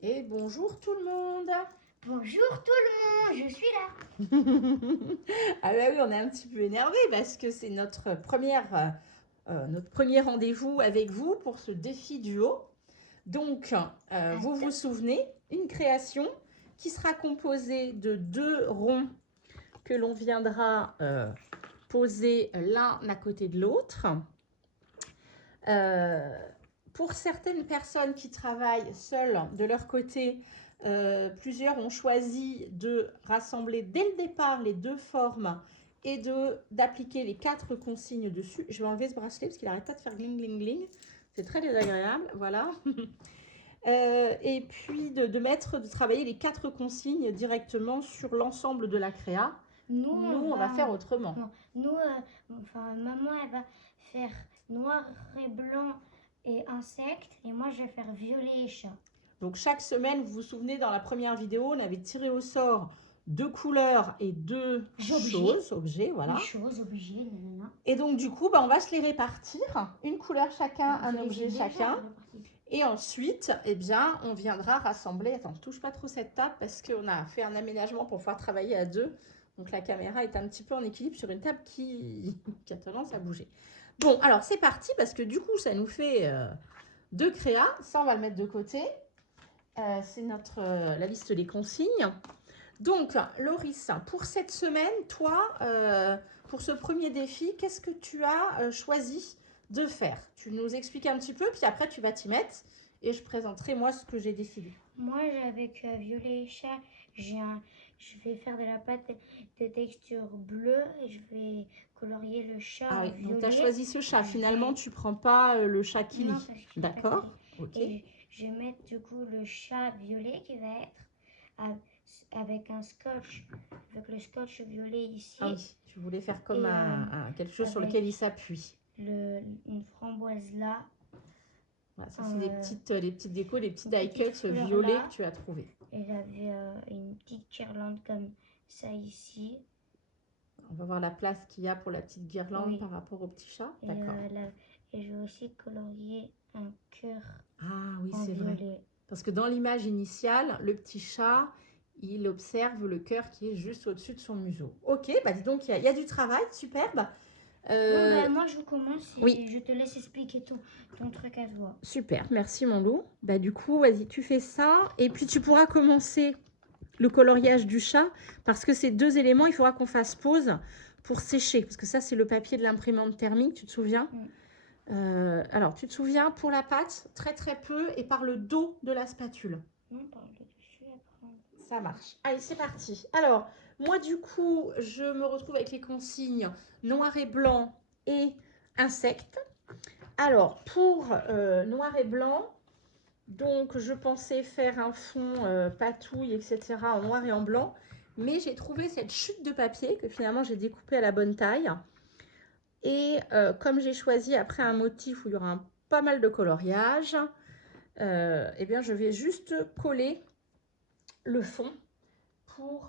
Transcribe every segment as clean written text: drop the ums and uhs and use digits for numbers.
Et bonjour tout le monde. Bonjour tout le monde, je suis là. Ah bah oui, on est un petit peu énervé parce que c'est notre premier rendez-vous avec vous pour ce défi duo. Donc, vous vous Attends. souvenez, une création qui sera composée de deux ronds que l'on viendra poser l'un à côté de l'autre. Euh, pour certaines personnes qui travaillent seules de leur côté, plusieurs ont choisi de rassembler dès le départ les deux formes et d'appliquer les 4 consignes dessus. Je vais enlever ce bracelet parce qu'il n'arrête pas de faire gling gling gling. C'est très désagréable, voilà. Et puis de travailler les 4 consignes directement sur l'ensemble de la créa. Nous, Nous, on va faire autrement. non, enfin, maman, elle va faire noir et blanc et insectes, et moi, je vais faire violet et chat. Donc chaque semaine, vous vous souvenez, dans la première vidéo, on avait tiré au sort 2 couleurs et 2 choses, objets, voilà. Une chose, objet, nanana. Et donc du coup, on va se les répartir, une couleur chacun, un objet chacun. Et ensuite, eh bien, on viendra rassembler. Attends, ne touche pas trop cette table parce qu'on a fait un aménagement pour pouvoir travailler à deux. Donc la caméra est un petit peu en équilibre sur une table qui a tendance à bouger. Bon, alors c'est parti parce que du coup, ça nous fait 2 créas. Ça, on va le mettre de côté. C'est la liste des consignes. Donc, Loris, pour cette semaine, toi, pour ce premier défi, qu'est-ce que tu as choisi de faire? Tu nous expliques un petit peu, puis après tu vas t'y mettre et je présenterai moi ce que j'ai décidé. Moi, avec violet et chat, je vais faire de la pâte de texture bleue et je vais colorier le chat Ah en oui, donc tu as violet. choisi ce chat. Je Finalement, vais- tu prends pas le chat qui Non, lit. parce que je n'ai pas D'accord? collé. Ok. Et je vais mettre du coup le chat violet qui va être avec un scotch, avec le scotch violet ici, Ah oui, tu voulais faire comme et quelque chose sur lequel il avec s'appuie. une framboise là, Voilà, ça, c'est les petites décos, les petits une die petite cuts fleur violets que là, tu as trouvés. et j'avais une petite guirlande comme ça ici. On va voir la place qu'il y a pour la petite guirlande Oui, par rapport au petit chat. et, D'accord. et je vais aussi colorier un cœur Ah oui, en c'est vrai. violet. Parce que dans l'image initiale, le petit chat, il observe le cœur qui est juste au-dessus de son museau. Ok, bah dis donc, il y a du travail, superbe. Bon, Euh, ben moi je commence oui, et je te laisse expliquer ton truc à toi. super, merci mon loup. Bah du coup, vas-y, tu fais ça. Et puis tu pourras commencer le coloriage du chat, parce que ces deux éléments, il faudra qu'on fasse pause pour sécher. Parce que ça, c'est le papier de l'imprimante thermique, tu te souviens? Alors, tu te souviens, pour la pâte, très très peu, et par le dos de la spatule. Non, par le dessus après. Ça marche. Allez, c'est parti. Alors, moi, du coup, je me retrouve avec les consignes noir et blanc et insectes. Alors, pour noir et blanc, donc je pensais faire un fond patouille, etc. en noir et en blanc. Mais j'ai trouvé cette chute de papier que finalement j'ai découpé à la bonne taille. Et comme j'ai choisi après un motif où il y aura pas mal de coloriage, eh bien je vais juste coller le fond pour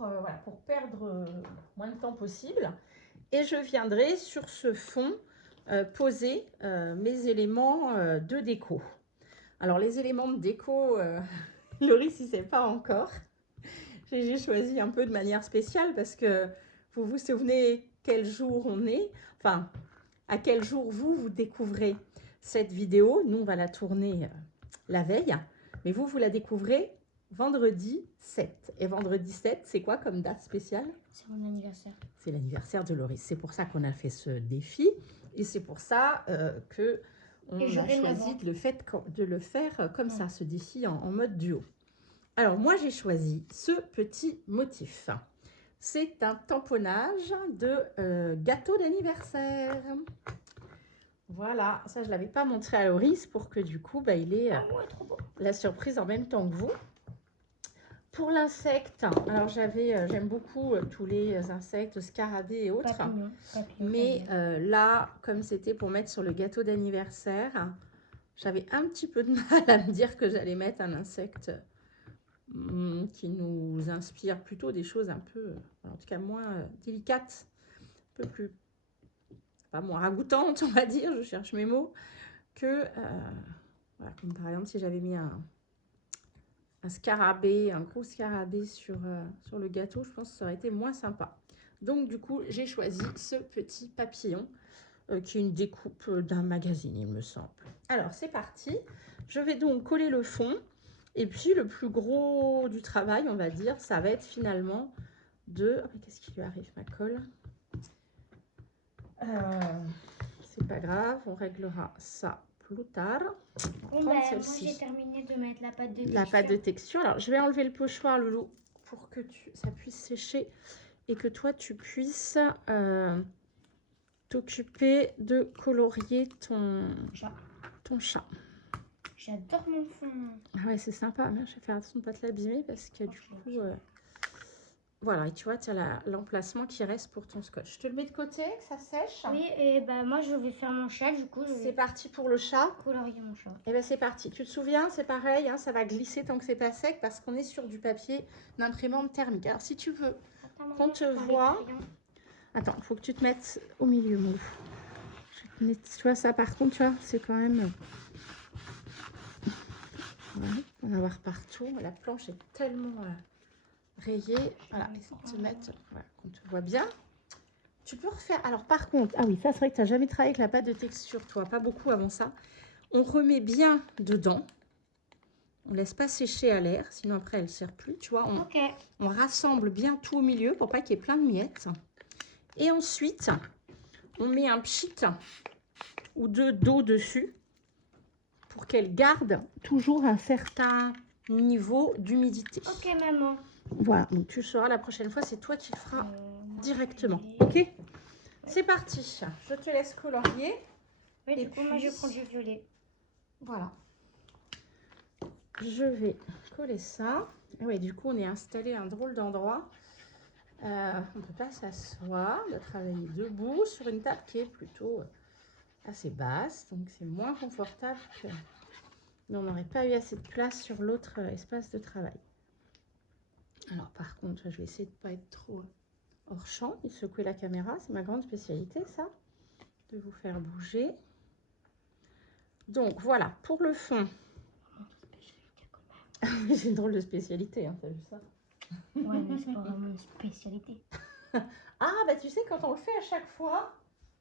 perdre moins de temps possible. Et je viendrai sur ce fond poser mes éléments de déco. Alors les éléments de déco, Loris, il ne sait pas encore. J'ai choisi un peu de manière spéciale parce que vous vous souvenez quel jour on est, enfin à quel jour vous découvrez cette vidéo. Nous, on va la tourner la veille, mais vous la découvrez vendredi 7. Et vendredi 7, c'est quoi comme date spéciale? C'est mon anniversaire. C'est l'anniversaire de Loris. C'est pour ça qu'on a fait ce défi et c'est pour ça que on a choisi de le faire comme ça, ce défi en mode duo. Alors moi, j'ai choisi ce petit motif. C'est un tamponnage de gâteau d'anniversaire. Voilà, ça je ne l'avais pas montré à Loris pour que du coup, il ait Trop beau. la surprise en même temps que vous. Pour l'insecte, alors j'aime beaucoup tous les insectes, scarabées et autres. Papillon. Mais là, comme c'était pour mettre sur le gâteau d'anniversaire, j'avais un petit peu de mal à me dire que j'allais mettre un insecte qui nous inspire plutôt des choses un peu, en tout cas moins délicates, un peu plus, pas moins ragoûtantes, on va dire, je cherche mes mots, que, voilà, comme par exemple si j'avais mis un scarabée, un gros scarabée sur le gâteau, je pense que ça aurait été moins sympa. Donc du coup, j'ai choisi ce petit papillon qui est une découpe d'un magazine, il me semble. Alors, c'est parti. Je vais donc coller le fond. Et puis, le plus gros du travail, on va dire, ça va être finalement de... Oh, qu'est-ce qui lui arrive, ma colle? C'est pas grave, on réglera ça plus tard. Bon, bah, moi, j'ai terminé de mettre la pâte de texture. La pâte de texture. Alors, je vais enlever le pochoir, Loulou, pour que ça puisse sécher et que toi, tu puisses t'occuper de colorier ton chat. J'adore mon fond. Ah ouais, c'est sympa. Je vais faire attention de ne pas te l'abîmer parce que du coup... Voilà, et tu vois, tu as l'emplacement qui reste pour ton scotch. Je te le mets de côté, que ça sèche. Oui, et bah moi, je vais faire mon chat, du coup. C'est parti pour le chat. Colorier mon chat. Et bien, c'est parti. Tu te souviens, c'est pareil, hein, ça va glisser tant que c'est pas sec parce qu'on est sur du papier d'imprimante thermique. Alors, si tu veux qu'on te voit... Attends, il faut que tu te mettes au milieu, mon loup. Tu vois, ça, par contre, tu vois, c'est quand même... Voilà, on va en avoir partout. La planche est tellement rayée. Voilà, il faut que tu te mettes... Voilà, qu'on te voit bien. Tu peux refaire... Alors, par contre... Ah oui, ça, c'est vrai que tu n'as jamais travaillé avec la pâte de texture, toi. Pas beaucoup avant ça. On remet bien dedans. On ne laisse pas sécher à l'air, sinon après, elle ne sert plus. Tu vois, on rassemble bien tout au milieu pour pas qu'il y ait plein de miettes. Et ensuite, on met un pchit ou deux d'eau dessus pour qu'elle garde toujours un certain niveau d'humidité. Ok, maman. Voilà, donc tu le sauras la prochaine fois, c'est toi qui le feras directement. Ok, c'est parti. Je te laisse colorier. Oui, du coup, moi, je prends du violet. Voilà. Je vais coller ça. Ah ouais, du coup, on est installé à un drôle d'endroit. On ne peut pas s'asseoir, de travailler debout sur une table qui est plutôt assez basse. Donc, c'est moins confortable que... Mais on n'aurait pas eu assez de place sur l'autre espace de travail. Alors, par contre, je vais essayer de ne pas être trop hors champ et secouer la caméra. C'est ma grande spécialité, ça, de vous faire bouger. Donc, voilà, pour le fond. J'ai une drôle de spécialité, hein, t'as vu ça? Ouais, mais c'est pas vraiment une spécialité. Ah, bah tu sais, quand on le fait à chaque fois,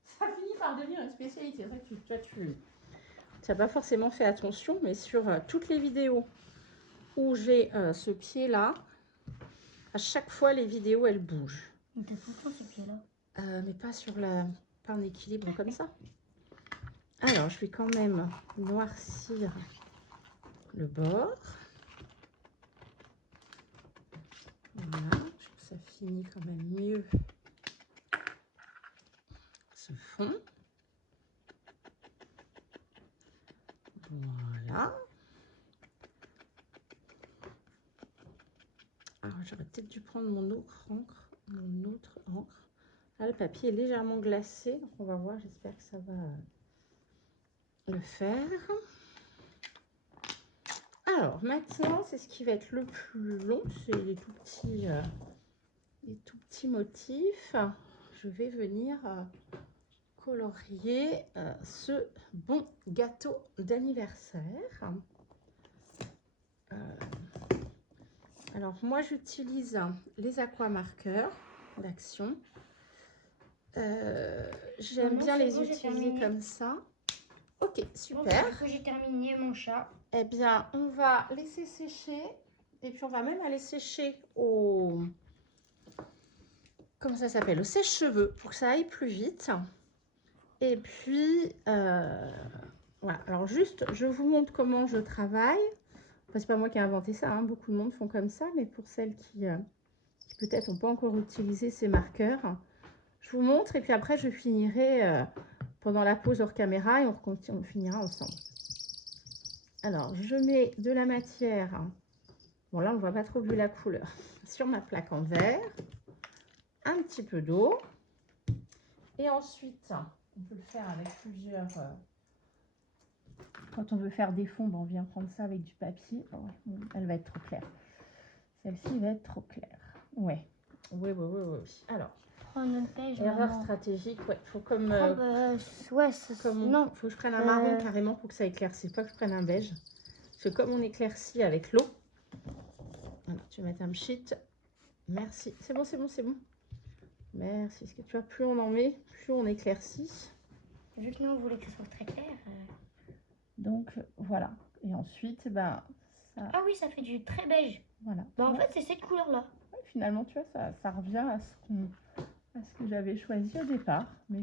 ça finit par devenir une spécialité. C'est vrai que tu n'as pas forcément fait attention, mais sur toutes les vidéos où j'ai ce pied-là, à chaque fois, les vidéos, elles bougent. Mais t'as tout le temps ce pied-là. Mais pas sur pas en équilibre comme ça. Alors, je vais quand même noircir le bord. Voilà, je trouve que ça finit quand même mieux ce fond. Voilà. Alors, j'aurais peut-être dû prendre mon autre encre. Là, le papier est légèrement glacé, donc on va voir, j'espère que ça va le faire. Alors, maintenant, c'est ce qui va être le plus long, c'est les tout petits motifs. Je vais venir colorier ce bon gâteau d'anniversaire. Alors, moi, j'utilise les aquamarqueurs d'Action. J'aime bien les utiliser comme ça. Ok, super. Bon, du coup, j'ai terminé mon chat. Eh bien, on va laisser sécher. Et puis, on va même aller sécher au... Comment ça s'appelle? Au sèche-cheveux pour que ça aille plus vite. Et puis, voilà. Alors, juste, je vous montre comment je travaille. Enfin, c'est pas moi qui ai inventé ça. Hein. Beaucoup de monde font comme ça. Mais pour celles qui peut-être n'ont pas encore utilisé ces marqueurs, je vous montre. Et puis après, je finirai... pendant la pause hors caméra et on finira ensemble. Alors, je mets de la matière, bon là on ne voit pas trop vu la couleur, sur ma plaque en verre, un petit peu d'eau et ensuite on peut le faire avec plusieurs... Quand on veut faire des fonds, on vient prendre ça avec du papier. Oh, elle va être trop claire. Celle-ci va être trop claire. Ouais. Oui. Alors, erreur stratégique, ouais. Faut comme... non. Faut que je prenne un marron carrément pour que ça éclaircisse. Pas que je prenne un beige. Parce que comme on éclaircit avec l'eau, Alors, tu vas mettre un pchit. Merci. C'est bon, c'est bon, c'est bon. Merci. Parce que tu vois, plus on en met, plus on éclaircit. Vu que nous, on voulait que ce soit très clair. Donc, voilà. Et ensuite, ben, ça... Ah oui, ça fait du très beige. Voilà. Bah, en fait, c'est cette couleur-là. Ouais, finalement, tu vois, ça revient à ce que j'avais choisi au départ. Mais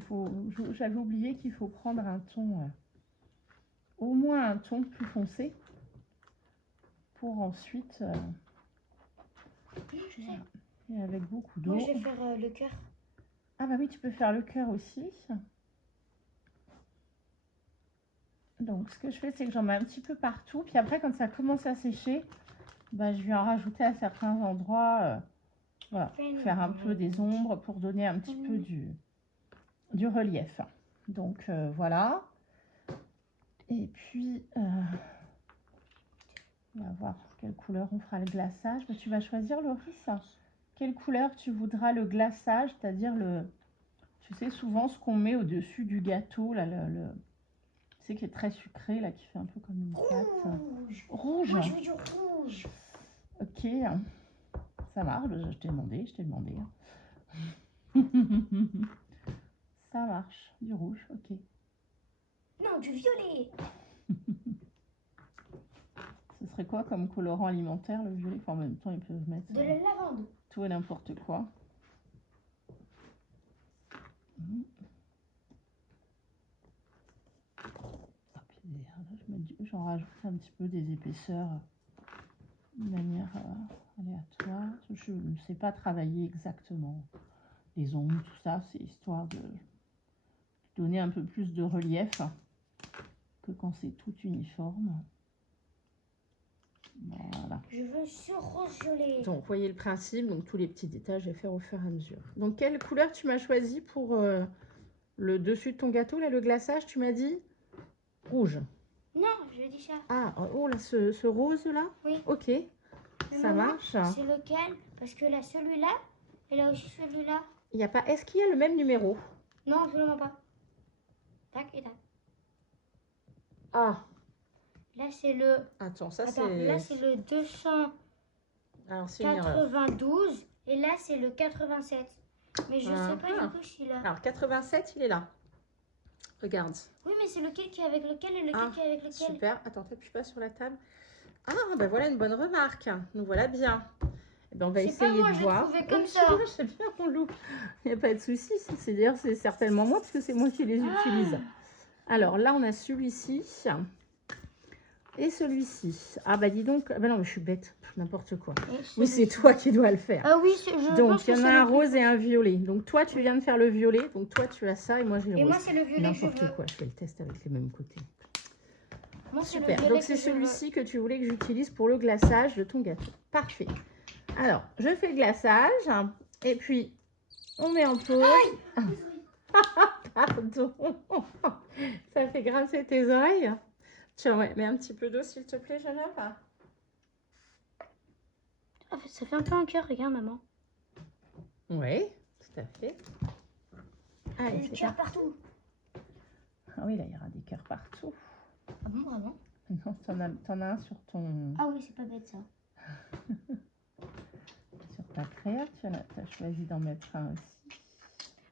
j'avais oublié qu'il faut prendre un ton, au moins un ton plus foncé, pour ensuite, Je sais. voilà. Et avec beaucoup d'eau. Moi, je vais faire le cœur. Ah bah oui, tu peux faire le cœur aussi. Donc, ce que je fais, c'est que j'en mets un petit peu partout. Puis après, quand ça commence à sécher, bah, je vais en rajouter à certains endroits. Voilà, faire un peu des ombres pour donner un petit peu du relief. Donc, voilà. Et puis, on va voir quelle couleur on fera le glaçage. Bah, tu vas choisir, Loris, quelle couleur tu voudras le glaçage, c'est-à-dire tu sais, souvent ce qu'on met au-dessus du gâteau, là, tu sais, qui est très sucré, là, qui fait un peu comme une pâte. Rouge. Rouge. Moi, je veux du rouge. Ok, ça marche, je t'ai demandé, Ça marche, du rouge, ok. Non, du violet. Ce serait quoi comme colorant alimentaire, le violet? Enfin, en même temps, ils peuvent mettre De la lavande. tout et n'importe quoi. J'en rajoute un petit peu des épaisseurs de manière aléatoire. Je ne sais pas travailler exactement les ombres, tout ça. C'est histoire de donner un peu plus de relief que quand c'est tout uniforme. Voilà. Je veux ce rose violet. Donc, vous voyez le principe. Donc, tous les petits détails, je vais faire au fur et à mesure. Donc, quelle couleur tu m'as choisi pour le dessus de ton gâteau, là, le glaçage, tu m'as dit? Rouge. Non, je dis ça. Ah, oh là, ce rose-là? Oui. Ok, Mais ça maman, marche. c'est lequel? Parce que là, celui-là, et là aussi celui-là. Il y a pas... Est-ce qu'il y a le même numéro? Non, absolument pas. Tac et tac. Ah, Là, c'est le... attends, ça Attends, c'est... là, c'est le Alors, c'est une erreur. 292 et là, c'est le 87. Mais je sais pas du coup si là. Alors, 87, il est là. Regarde. Oui, mais c'est lequel qui est avec lequel et lequel qui est avec lequel. Super. Attends, t'appuies pas sur la table. Ah, ben voilà une bonne remarque. Nous voilà bien. Eh ben, on va essayer pas moi, de je voir. l'ai trouvé comme ça. Je sais bien, mon loup. Il n'y a pas de souci. C'est d'ailleurs, c'est certainement moi, parce que c'est moi qui les utilise. Alors, là, on a celui-ci. Et celui-ci. Ah, bah dis donc. Ah, bah non, mais je suis bête. N'importe quoi. Oui, c'est toi qui dois le faire. Ah oui, donc, il y en a un rose et un violet. Donc, toi, tu viens de faire le violet. Donc, toi, tu as ça et moi, j'ai le rose. Et moi, c'est le violet que je veux. N'importe quoi. Je fais le test avec les mêmes côtés. Moi, super. Donc, c'est celui-ci que tu voulais que j'utilise pour le glaçage de ton gâteau. Parfait. Alors, je fais le glaçage. Et puis, on met en pause. Pardon. Ça fait grincer tes oreilles. Tiens, ouais, mets un petit peu d'eau, s'il te plaît, jeune homme. Ah, ça fait un peu un cœur, regarde, maman. Oui, tout à fait. Allez, des cœurs partout. Ah oui, là, il y aura des cœurs partout. Ah bon, vraiment? Non, t'en as un sur ton... Ah oui, c'est pas bête, ça. Sur ta crêpe, tu as choisi d'en mettre un aussi.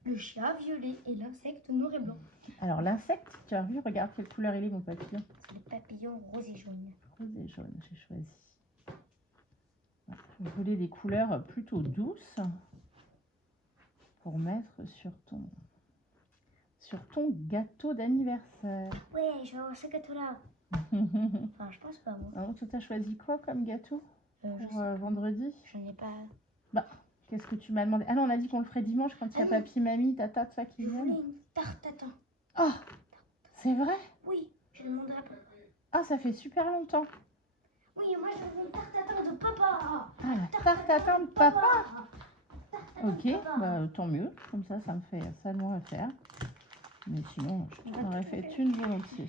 Le chat violet et l'insecte noir et blanc. Alors, l'insecte, tu as vu, regarde quelle couleur il est, mon papillon. C'est le papillon rose et jaune. Rose et jaune, j'ai choisi. Je voulais des couleurs plutôt douces pour mettre sur ton gâteau d'anniversaire. Ouais, je vais avoir ce gâteau-là. Enfin, je pense pas, moi. Alors, tu as choisi quoi comme gâteau pour vendredi? Je n'ai pas... Bah, qu'est-ce que tu m'as demandé? Ah non, on a dit qu'on le ferait dimanche quand il y a papy, mamie, tata, tout ça qui viennent. Je voulais une tarte tatin. Oh, c'est vrai? Oui, je demanderai pas. Ah, ça fait super longtemps. Oui, moi je veux une tarte tatin de papa. Ah, la tarte tatin de papa. Ok, bah tant mieux. Comme ça me fait ça de moins à faire. Mais sinon, je t'en aurais fait une volontiers.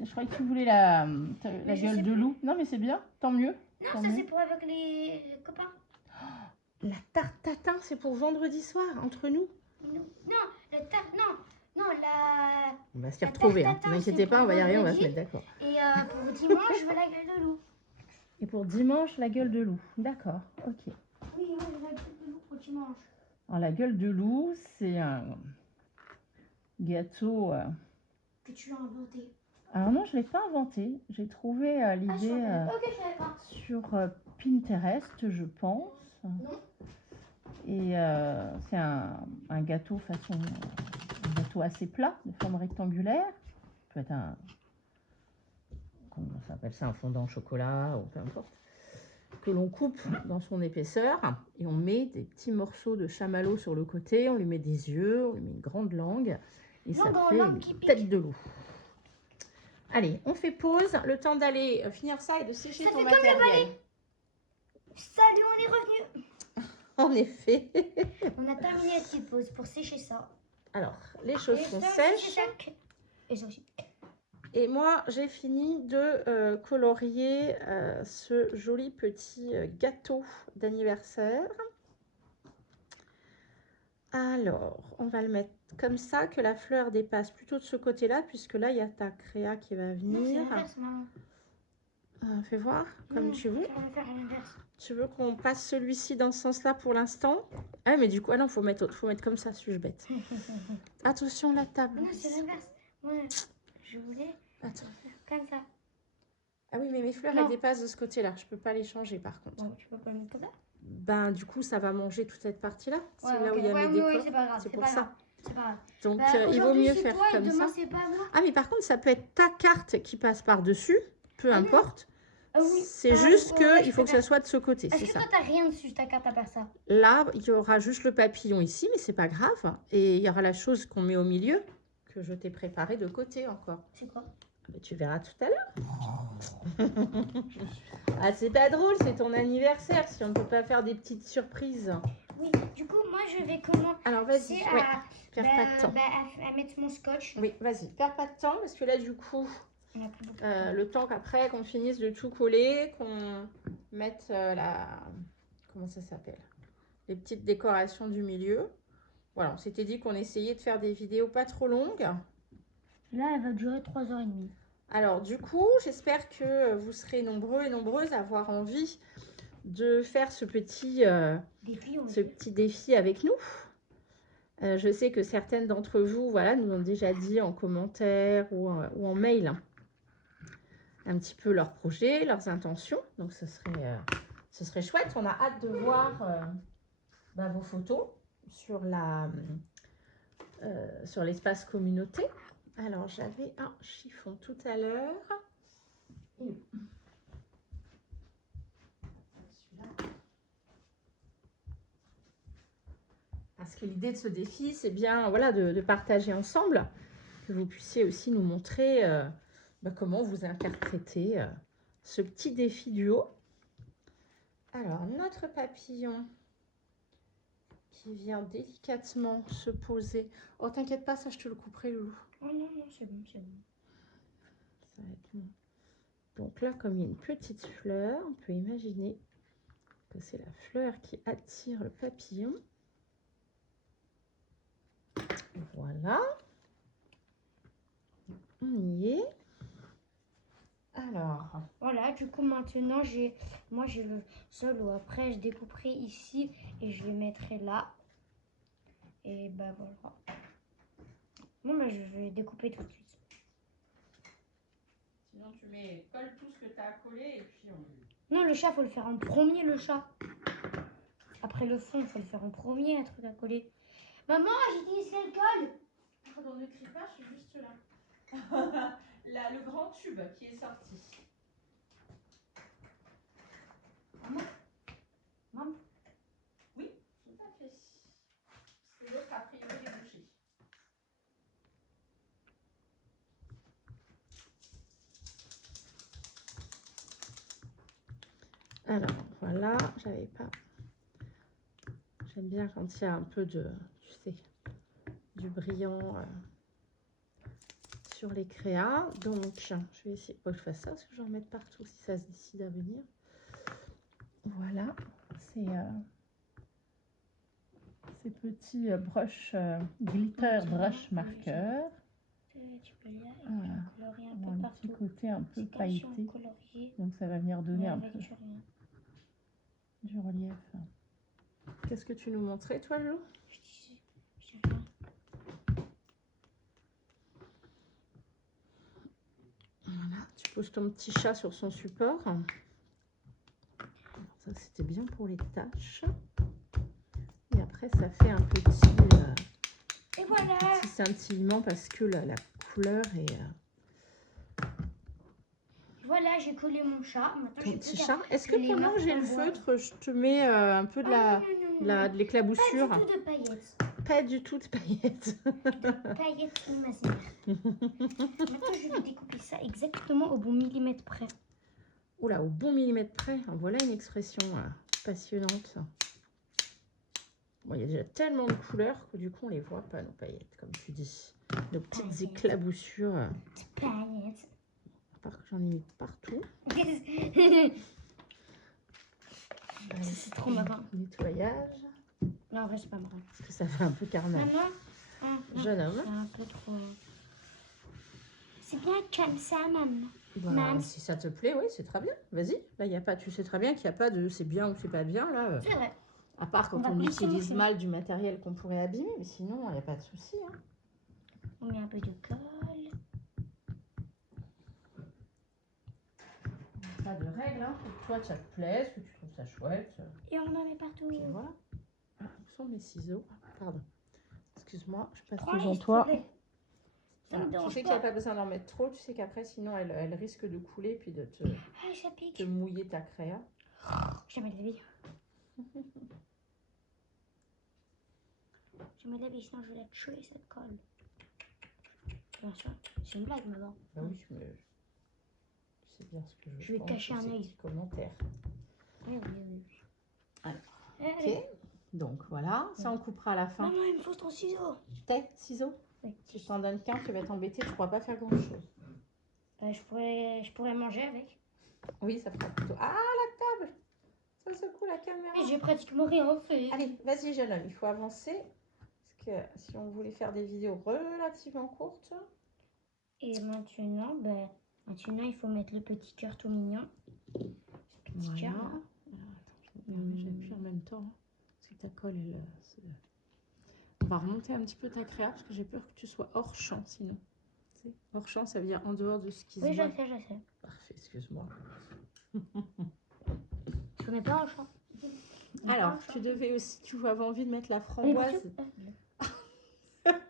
Je croyais que tu voulais la gueule de loup. Non, mais c'est bien, tant mieux. Non, ça c'est pour avec les copains. La tarte tatin, c'est pour vendredi soir, entre nous? Non, la tarte, non, la... On va s'y retrouver, hein. Ne vous inquiétez pas, on va y arriver, on va se mettre d'accord. Et pour dimanche, je veux la gueule de loup. Et pour dimanche, la gueule de loup. D'accord, ok. Oui, oui, la gueule de loup pour dimanche. Alors, la gueule de loup, c'est un gâteau... Que tu as inventé. Alors non, je ne l'ai pas inventé. J'ai trouvé l'idée Ok, je savais pas. sur Pinterest, je pense. Non. Et c'est un gâteau façon... un gâteau assez plat, de forme rectangulaire. Ça peut être un... comment on s'appelle ça, un fondant au chocolat ou peu importe, que l'on coupe dans son épaisseur et on met des petits morceaux de chamallow sur le côté, on lui met des yeux, on lui met une grande langue et ça fait une tête de loup. Allez, on fait pause, le temps d'aller finir ça et de sécher ton matériel. Salut, on est revenu. En effet. On a terminé la petite pause pour sécher ça. Alors, les choses sont ça, sèches. Et ça aussi. Et moi, j'ai fini de colorier ce joli petit gâteau d'anniversaire. Alors, on va le mettre comme ça, que la fleur dépasse plutôt de ce côté-là, puisque là, il y a ta créa qui va venir. Fais voir, comme tu veux. Tu veux qu'on passe celui-ci dans ce sens-là pour l'instant? Ah, mais du coup, ah non, faut mettre comme ça, suis-je bête. Attention, la table. Non, c'est l'inverse. Ouais, je voulais comme ça. Ah oui, mais mes fleurs, elles dépassent de ce côté-là. Je peux pas les changer, par contre. Bon, tu peux pas le mettre comme ça? Ben, du coup, ça va manger toute cette partie-là. C'est Ouais, là où il y a mes décors. Oui, c'est pas grave. C'est pour ça. C'est pas grave. Donc, il vaut mieux faire comme ça. Pas moi. Ah, mais par contre, ça peut être ta carte qui passe par-dessus. Peu importe. Oui. C'est juste que il faut que ça soit de ce côté. Est-ce que toi, t'as rien dessus, ta carte à part ça? Là, il y aura juste le papillon ici, mais c'est pas grave. Et il y aura la chose qu'on met au milieu, que je t'ai préparée de côté encore. C'est quoi? Tu verras tout à l'heure. Ah, c'est pas drôle, c'est ton anniversaire. Si on ne peut pas faire des petites surprises. Oui, du coup, moi, je vais comment? Alors, vas-y, perds pas de temps. À mettre mon scotch. Oui, vas-y, perds pas de temps, parce que là, du coup, le temps qu'après, qu'on finisse de tout coller, qu'on mette comment ça s'appelle? Les petites décorations du milieu. Voilà, on s'était dit qu'on essayait de faire des vidéos pas trop longues. Là, elle va durer 3h30. Alors, du coup, j'espère que vous serez nombreux et nombreuses à avoir envie de faire ce petit défi avec nous. Je sais que certaines d'entre vous, voilà, nous ont déjà dit en commentaire ou en mail un petit peu leurs projets, leurs intentions. Donc, ce serait chouette. On a hâte de voir vos photos sur l'espace communauté. Alors, j'avais un chiffon tout à l'heure. Parce que l'idée de ce défi, c'est bien voilà, de partager ensemble, que vous puissiez aussi nous montrer comment vous interprétez ce petit défi du haut. Alors, notre papillon qui vient délicatement se poser. Oh, t'inquiète pas, ça, je te le couperai, Loulou. Oh non, non, c'est bon, c'est bon. Ça va être bon. Donc là, comme il y a une petite fleur, on peut imaginer que c'est la fleur qui attire le papillon. Voilà. On y est. Alors. Voilà, du coup, maintenant, moi, j'ai le sol où après, je découperai ici et je le mettrai là. Et bah voilà. Bon, bah, je vais découper tout de suite. Sinon, tu colles tout ce que tu as à coller et puis on... Non, le chat, faut le faire en premier, le chat. Après le fond, il faut le faire en premier, un truc à coller. Maman, j'utilise quelle colle? Pardon, ne crie pas, je suis juste là. Là, le grand tube qui est sorti. Maman? Maman? Oui, tout à fait. Parce que l'autre, a priori, est bouché. Alors, voilà, j'avais pas... J'aime bien quand il y a un peu de, tu sais, du brillant sur les créas. Donc, je vais essayer que je fasse ça, parce que je vais en mettre partout si ça se décide à venir. Voilà, c'est ces petits brush, glitter brush marqueurs. tu peux lire et Voilà. colorier un On a peu un partout. petit côté un peu C'est comme si on pailleté. coloriait, Donc ça va venir donner mais un avec peu du rien. du relief. Qu'est-ce que tu nous montrais, toi, Lou? Je sais pas. Voilà, tu poses ton petit chat sur son support. Alors, ça, c'était bien pour les tâches. Et après, ça fait un Et voilà. petit scintillement parce que la couleur est... Voilà, j'ai collé mon chat. Maintenant, ton j'ai plus petit qu'à chat. Est-ce que coller pendant ma que j'ai le framboise. feutre, je te mets un peu de Ah, non, non, non, de l'éclaboussure? pas du tout de paillettes. Pas du tout de paillettes. Paillettes imaginaires. Maintenant, je vais découper ça exactement au bon millimètre près. Oula, au bon millimètre près. Voilà une expression passionnante. Bon, il y a déjà tellement de couleurs que du coup, on les voit pas, nos paillettes, comme tu dis. Nos petites Paillettes. éclaboussures. Paillettes. À part que j'en ai mis partout. Allez, C'est trop marrant. Nettoyage. Non, en vrai, c'est pas marrant. Parce que ça fait un peu carnage. Maman, Jeune homme. c'est un peu trop... C'est bien comme ça, maman. Bah, Maman. si ça te plaît, oui, c'est très bien. Vas-y. Là, il y a pas, tu sais très bien qu'il n'y a pas de c'est bien ou c'est pas bien. Là, C'est vrai. à part quand On va on plus utilise s'en mal du matériel qu'on pourrait abîmer. Mais sinon, il n'y a pas de souci. Hein. On met un peu de colle. Pas de règles. Hein. Que toi, ça te plaise, que tu trouves ça chouette. Et on en met partout. Puis voilà. Ah, où sont mes ciseaux? Pardon. Excuse-moi, je passe Prends-les, devant s'il te toi. plaît. Ça me Voilà. Tu dérange sais qu'il n'y a pas. pas besoin d'en mettre trop. Tu sais qu'après, sinon, elle risque de couler puis de Ah, ça pique. te mouiller ta créa. Jamais de la vie. Jamais de la vie, sinon je vais la tuer, cette colle. Bien sûr, c'est une blague, maman. Bah oui, mais tu sais bien ce que Je vais pense cacher de un ces œil. petits commentaires. Oui, oui, oui. Alors, Allez. ok. Donc voilà, ça on coupera à la fin. Maman, il me faut ton ciseau. T'es ciseaux? Oui. Si je t'en donne qu'un, tu vas t'embêter, tu ne pourras pas faire grand chose. Je pourrais manger avec. Oui, ça fera plutôt. Ah, la table! Ça secoue la caméra. Et j'ai pratiquement rien fait. Allez, vas-y, jeune homme, il faut avancer. Parce que si on voulait faire des vidéos relativement courtes. Et maintenant, maintenant, il faut mettre le petit cœur tout mignon. Ce petit Voilà. cœur, là. Alors, attends, je vais me permets, j'appuie en même temps. Hein, parce que ta colle, on va remonter un petit peu ta créa parce que j'ai peur que tu sois hors champ sinon. Tu sais, hors champ, ça veut dire en dehors de ce qui se Oui, voit. je sais. Parfait, excuse-moi. Parce qu'on n'est pas en champ. Alors, tu devais aussi, tu avais envie de mettre la framboise.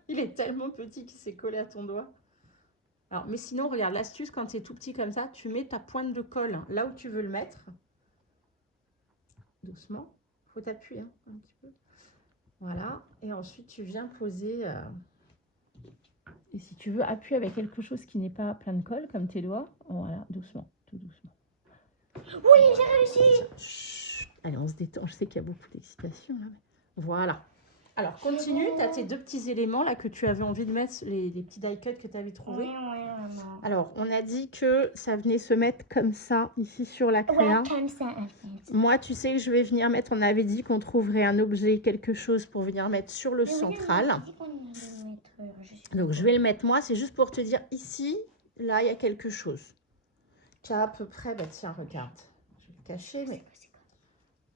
Il est tellement petit qu'il s'est collé à ton doigt. Alors, mais sinon, regarde, l'astuce, quand c'est tout petit comme ça, tu mets ta pointe de colle là où tu veux le mettre. Doucement. Il faut t'appuyer un petit peu. Voilà. Et ensuite, tu viens poser... Et si tu veux, appuyer avec quelque chose qui n'est pas plein de colle, comme tes doigts. Voilà, doucement, tout doucement. Oui, j'ai réussi. Chut. Allez, on se détend. Je sais qu'il y a beaucoup d'excitation là. Voilà. Alors, continue. Tu as tes deux petits éléments là que tu avais envie de mettre, les petits die cuts que tu avais trouvés. Oui, maman. Alors, on a dit que ça venait se mettre comme ça, ici sur la créa. Ouais, comme ça, en fait. Moi, tu sais que je vais venir mettre, on avait dit qu'on trouverait un objet, quelque chose pour venir mettre sur le central. Donc, je vais le mettre moi. C'est juste pour te dire, ici, là, il y a quelque chose. Qui a à peu près, bah tiens, regarde. Je vais le cacher, mais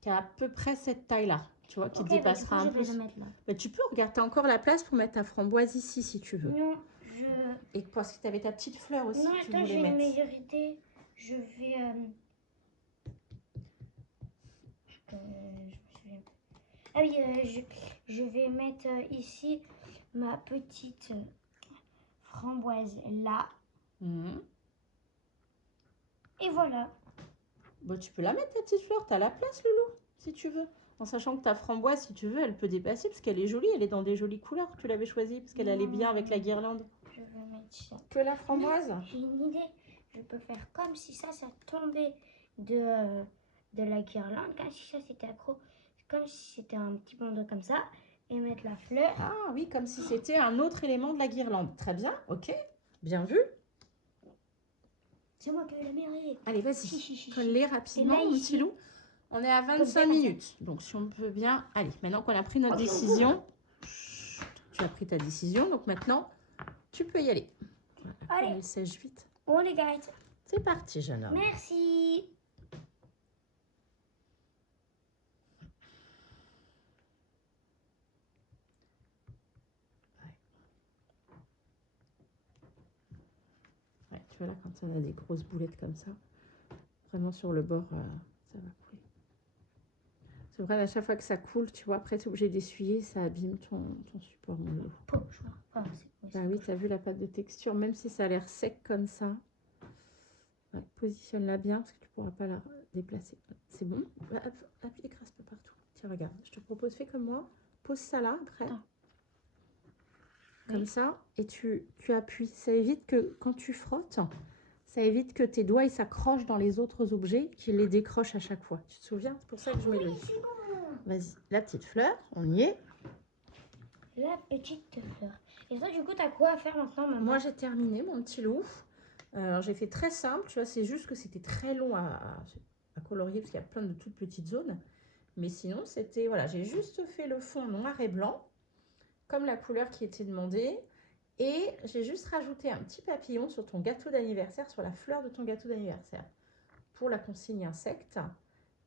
qui a à peu près cette taille-là. Tu vois, qui dépassera un peu. Bah, tu peux, regarde, tu as encore la place pour mettre ta framboise ici, si tu veux. Non, Et parce que tu avais ta petite fleur aussi non, que tu attends, voulais j'ai mettre. une meilleure idée. Je vais... je me souviens plus. Ah oui, je vais mettre ici ma petite framboise là. Mhm. Et voilà. Bah, tu peux la mettre, ta petite fleur. Tu as la place, Loulou, si tu veux. En sachant que ta framboise, si tu veux, elle peut dépasser parce qu'elle est jolie. Elle est dans des jolies couleurs. Tu l'avais choisie parce qu'elle allait bien avec la guirlande. Je vais mettre ça. Que la framboise. J'ai une idée. Je peux faire comme si ça tombait de la guirlande. Comme si ça c'était accro. Comme si c'était un petit bandeau comme ça. Et mettre la fleur. Ah oui, comme si c'était un autre élément de la guirlande. Très bien, ok. Bien vu. C'est moi qui ai la meilleure. Allez, vas-y. Colle-les rapidement, Et là, mon ici, petit loup. On est à 25 minutes. Donc, si on peut bien... Allez, maintenant qu'on a pris notre décision... Chut, tu as pris ta décision. Donc, maintenant, tu peux y aller. Voilà, Allez. elle sèche vite. On les garde. C'est parti, jeune homme. Merci. Ouais, tu vois là, quand on a des grosses boulettes comme ça, vraiment sur le bord, ça va couler. C'est vrai, à chaque fois que ça coule, tu vois, après tu es obligé d'essuyer, ça abîme ton support en eau. Bah oui, tu as vu la pâte de texture, même si ça a l'air sec comme ça. Ouais, positionne-la bien parce que tu ne pourras pas la déplacer. C'est bon. Appuie, écrase pas partout. Tiens, regarde, je te propose, fais comme moi. Pose ça là, après. Ah. Comme Oui. ça. Et tu appuies. Ça évite que, quand tu frottes, ça évite que tes doigts s'accrochent dans les autres objets, qu'ils les décrochent à chaque fois. Tu te souviens? C'est pour ça que je mets le... c'est bon. Vas-y, la petite fleur, on y est. La petite fleur. Et ça, du coup, t'as quoi à faire maintenant, maman? Moi, j'ai terminé mon petit loup. Alors, j'ai fait très simple, tu vois, c'est juste que c'était très long à colorier parce qu'il y a plein de toutes petites zones. Mais sinon, c'était, voilà, j'ai juste fait le fond noir et blanc, comme la couleur qui était demandée. Et j'ai juste rajouté un petit papillon sur ton gâteau d'anniversaire, sur la fleur de ton gâteau d'anniversaire, pour la consigne insecte.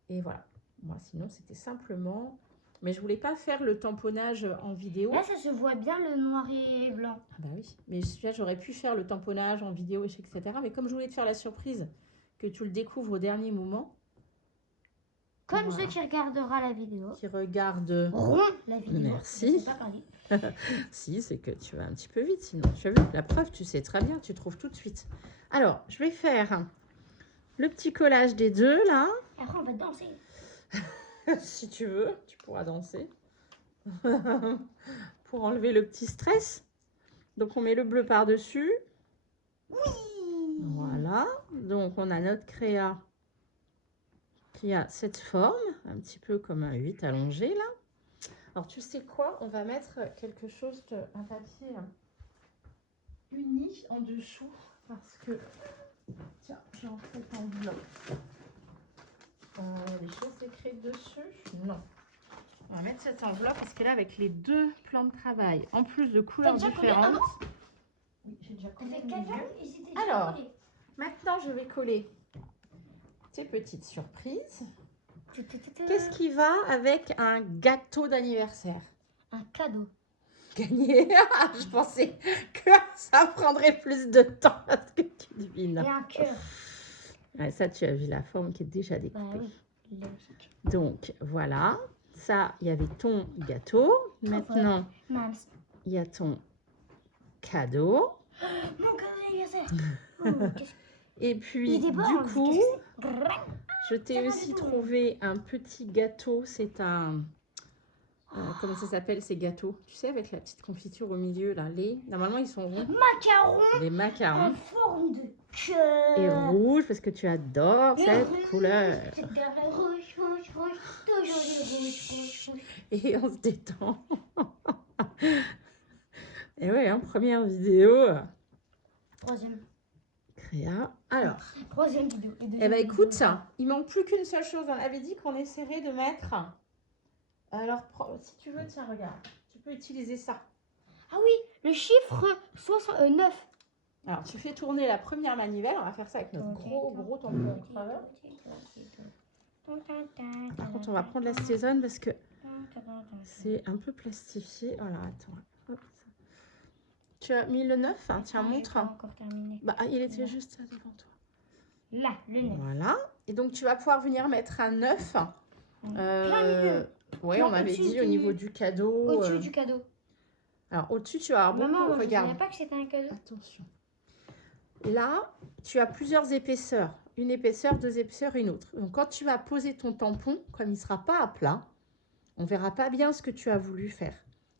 Et voilà, moi, sinon, c'était simplement... Mais je voulais pas faire le tamponnage en vidéo. Là, ça se voit bien le noir et blanc. Ah bah oui, mais là j'aurais pu faire le tamponnage en vidéo, etc. Mais comme je voulais te faire la surprise, que tu le découvres au dernier moment. Comme voilà. ceux qui regardera la vidéo. Qui regardent la vidéo. Merci. Je sais pas parler. Si, c'est que tu vas un petit peu vite, sinon tu as vu, la preuve, tu sais très bien, tu trouves tout de suite. Alors, je vais faire le petit collage des deux, là. Et après, on va danser. Si tu veux, tu pourras danser. Pour enlever le petit stress. Donc, on met le bleu par-dessus. Oui. Voilà. Donc, on a notre créa qui a cette forme, un petit peu comme un 8 allongé, là. Alors, tu sais quoi? On va mettre quelque chose, un papier uni en dessous, parce que... Tiens, j'ai en fait enveloppe. Il y a des choses écrites dessus? Non. On va mettre cette enveloppe, parce que là, avec les deux plans de travail, en plus de couleurs différentes... Oui, j'ai déjà collé mes yeux. Alors, maintenant, je vais coller tes petites surprises. Qu'est-ce qui va avec un gâteau d'anniversaire? Un cadeau. Gagné. Je pensais que ça prendrait plus de temps parce que tu devines. Et un cœur. Ouais, ça, tu as vu la forme qui est déjà découpée. Bah oui, logique. Donc, voilà. Ça, il y avait ton gâteau. Maintenant, Mams. il y a ton cadeau. Mon cadeau d'anniversaire. Et puis, Il était pas du coup, Grrrr. je t'ai aussi trouvé un petit gâteau. C'est un... comment ça s'appelle ces gâteaux? Tu sais, avec la petite confiture au milieu, là. Normalement, ils sont ronds. Macaron Les macarons. en forme de cœur. Et rouge, parce que tu adores cette couleur. Rouge, rouge, rouge. Toujours du rouge, rouge, rouge. Et on se détend. Et ouais, hein, première vidéo. Troisième. Créa. Alors. Troisième vidéo. Eh ben écoute, il manque plus qu'une seule chose. On avait dit qu'on essaierait de mettre... Alors, si tu veux, tiens, regarde. Tu peux utiliser ça. Ah oui, le chiffre 9. Alors, tu fais tourner la première manivelle. On va faire ça avec notre gros tampon de creveur. Par contre, on va prendre la saisonne parce que c'est un peu plastifié. Voilà, attends. Hop. Tu as mis le 9, hein, tiens, montre. Pas encore terminé. Bah, il était juste devant toi. Là, le 9. Voilà. Et donc, tu vas pouvoir venir mettre un 9. Plein milieu. Oui, on avait dit au niveau du cadeau. Au-dessus du cadeau. Alors, au-dessus, tu vas avoir Maman, beaucoup. moi, je Regarde. savais pas que c'était un cadeau. Attention. Là, tu as plusieurs épaisseurs. Une épaisseur, deux épaisseurs, une autre. Donc, quand tu vas poser ton tampon, comme il ne sera pas à plat, on ne verra pas bien ce que tu as voulu faire.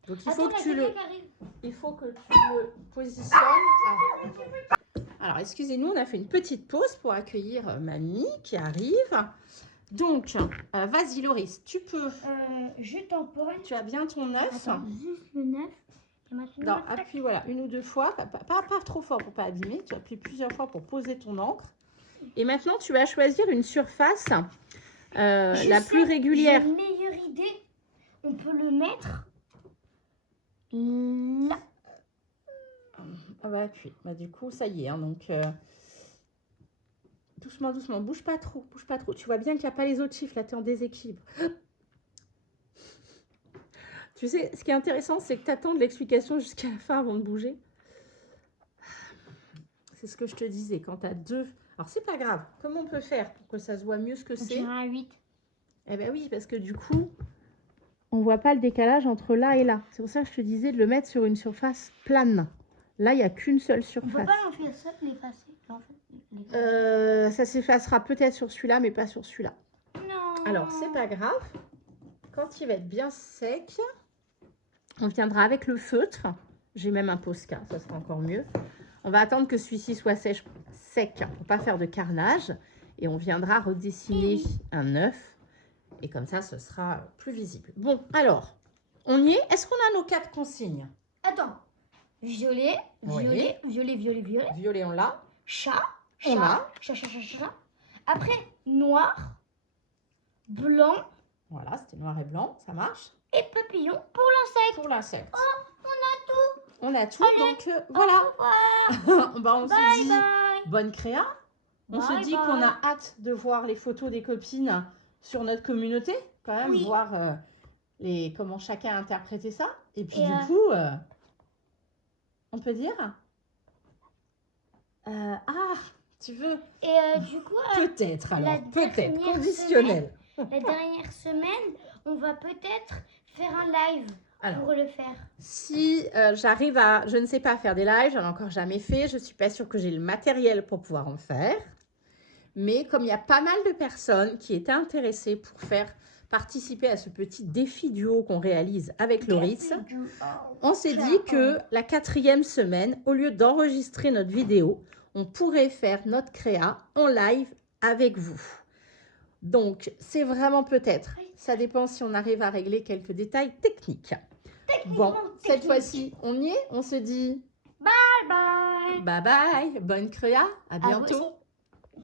Donc, il faut que tu le positionnes. Alors, excusez-nous, on a fait une petite pause pour accueillir Mamie qui arrive. Donc, vas-y, Loris, tu peux. Je tamponne. Tu as bien ton 9. Attends, juste le 9. Et maintenant, Non, appuie, voilà, une ou deux fois. Pas trop fort pour ne pas abîmer. Tu appuies plusieurs fois pour poser ton encre. Et maintenant, tu vas choisir une surface la plus régulière. J'ai une meilleure idée. On peut le mettre là. Ah bah cuit. Bah, du coup, ça y est. Hein, donc, doucement, doucement. Bouge pas trop. Bouge pas trop. Tu vois bien qu'il n'y a pas les autres chiffres. Là, tu es en déséquilibre. Tu sais, ce qui est intéressant, c'est que tu attends de l'explication jusqu'à la fin avant de bouger. C'est ce que je te disais. Quand tu as deux... Alors, c'est pas grave. Comment on peut faire pour que ça se voit mieux ce que On c'est? dirait un 8. Eh ben oui, parce que du coup, on voit pas le décalage entre là et là. C'est pour ça que je te disais de le mettre sur une surface plane. Là, il n'y a qu'une seule On peut surface. pas l'effacer. Ça s'effacera peut-être sur celui-là, mais pas sur celui-là. Non. Alors, c'est pas grave. Quand il va être bien sec, on viendra avec le feutre. J'ai même un Posca, ça sera encore mieux. On va attendre que celui-ci soit sec pour pas faire de carnage. Et on viendra redessiner un œuf. Et comme ça, ce sera plus visible. Bon, alors, on y est. Est-ce qu'on a nos 4 consignes? Attends. Violet, Oui. violet, violet, violet, violet. Violet, on l'a. Chat, On chat, l'a. chat, chat, chat, chat. Après, noir, blanc Voilà, c'était noir et blanc, ça marche. et papillon pour l'insecte. Pour l'insecte. Oh, on a tout. On a tout, Allez, donc voilà. Au revoir. Bah, on se Bye dit bye. bonne créa. On se Bye dit bye. qu'on a hâte de voir les photos des copines sur notre communauté, quand même, Oui. voir comment chacun a interprété ça. Et puis Et, du coup, on peut dire ah, tu veux Et du coup, peut-être alors, la peut-être, dernière conditionnel. la dernière semaine, on va peut-être faire un live Alors, pour le faire. si j'arrive à, je ne sais pas faire des lives, j'en ai encore jamais fait, je ne suis pas sûre que j'ai le matériel pour pouvoir en faire. Mais comme il y a pas mal de personnes qui étaient intéressées pour faire participer à ce petit défi duo qu'on réalise avec Loris, on s'est dit que la 4e semaine, au lieu d'enregistrer notre vidéo, on pourrait faire notre créa en live avec vous. Donc, c'est vraiment peut-être. Ça dépend si on arrive à régler quelques détails techniques. Bon, cette fois-ci, on y est. On se dit Bye bye. bye bye, bonne créa, à À vous bientôt. aussi.